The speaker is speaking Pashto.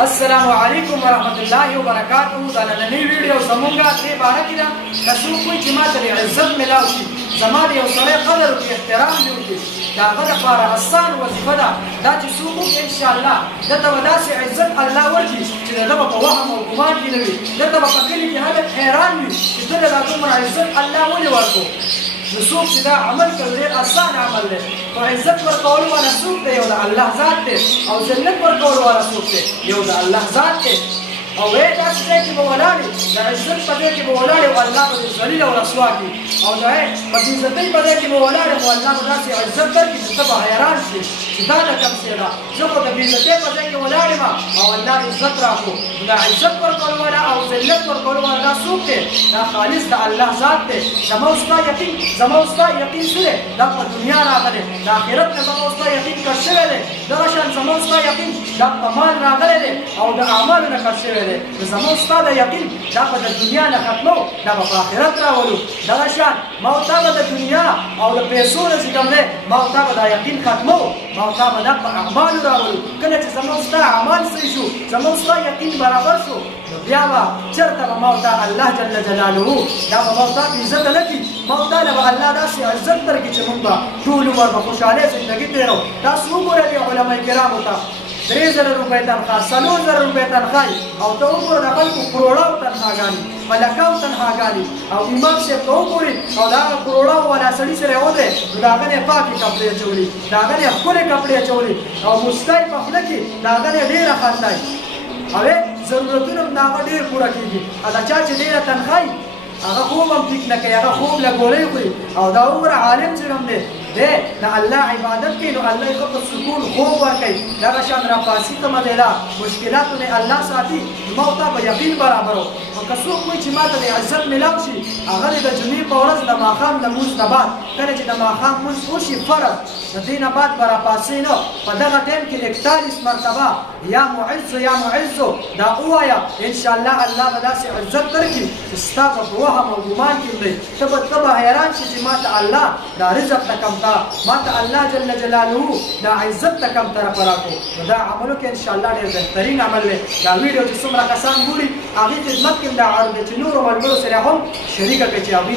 السلام علیکم ورحمت الله وبرکاتہ. دا نننی ویډیو زمونږه دې باره کې ده که څوک وایي چې ما ته د عزت میلاو شي، زما د یو سړی قدر او احترام دې وکړي، د هغه دپاره اسان وظیفه ده دا چې څوک وکړي انشاءالله ده ته به داسې عزت الله ورکړي چې د ده به په وهم او ګمان کې نه وي، ده ته به په کلي کې خلک حیران وي چې ده له دا دومره عزت الله ولې ورکړو. نو څوک چې دا عمل کوي ډېر اسان عمل دی. په عزت ورکولو والا څوک دی؟ یو د الله ذات دی. او ذلت ورکولو والا څوک دی؟ یو د الله ذات دی. او داسې ځای کې به ولاړې د عزت په ځای کې به ولاړې او الله به دې ذلیل او رسوا کړي، او د په بېعزتۍ په ځای کې به ولاړې خو الله به داسې عزت درکړي چې ته به حیران شې چې دا د کوم شی ده. زه خو د بېعزتۍ په ځای کې ولاړ یم او الله عزت راکړو. دا عزت ورکولو والا او ذلت ورکولو والا دا څوک دی؟ دا خالص د الله ذات دی. زما او ستا یقین څه دی؟ دا په دنیا راغلی، د آخرت نه زما او ستا یقین کټ شوی دی. دغه شان زما او ستا یقین دا په مال راغلی دی او د اعمالو نه کټ شوی دی. زما او ستا د یقین دا به د دنیا نه ختمو، دا به په آخرت راولو. دغه شان ما او تا به د دنیا او د پیسو نه چې کوم دی ما او تا به دا یقین ختمو، ما او تا به دا په اعمالو راولو. کله چې زما او ستا اعمال صحیح شو، زما او ستا یقین برابر شو، نو بیا به چېرته به ما او تا الله جل جلاله دا به ما او تا عزت نه کړي. ما او تا له به الله داسې عزت درکړي چې موږ به ټول عمر به خوشحالۍ زندګي تېرو. تاسو وګورئ دې علما کرامو ته 3000 روپۍ تنخواه، 4000 روپۍ تنخواه او ته وګوره د خلکو کروړاو تنخواګانې، فلکاو تنخواګانې، او امام صاحب ته وګورې او د هغه کروړاو والا سړي سره یې ودرې نو د هغه نه یې پاکې کپړې اچولي، د هغه نه یې ښکلې کپړې اچولي او مسکا یې په خوله کې د هغه نه یې ډېره خندا او ضرورتونه هم د هغه ډېر پوره کېږي. او د چا چې ډېره تنخواه هغه خوب هم ټیک نه کوي، هغه خوب له ګولۍ خوري. او دا وګوره عالم چې کوم دی د الله عبادت کوي نو الله یې ښه په سکون خوب ورکوي. دغه شان راپاسي ته مدېله مشکلاتو نه الله ساتي، ما او تا به یقین برابرو. او که څوک وایي چې ما ته د عزت میلاو شي، هغه د جمعې په ورځ د ماښام د لمونځ نه بعد کله چې د ماښام لمونځ وشي فرض، د دې نه بعد به راپاسې نه په دغه ټایم کې 41 مرتبه یا معزو یا معزو دا ووایه. انشاءالله الله به داسې عزت درکړي چې ستا به په وهم او ګمان کې دی. ته به حیران شي چې ما ته الله دا رزق ته کم ما ته الله جل جلاله دا عزت ته کم طرفه راکړو. نو دا عملو کې انشاءالله ډېر بهترین عمل دی. دا ویډیو چې څومره کسان ګوري هغې خدمت کې دا عرض دی چې نورو ملګرو سره هم شریکه کړي چې هغوی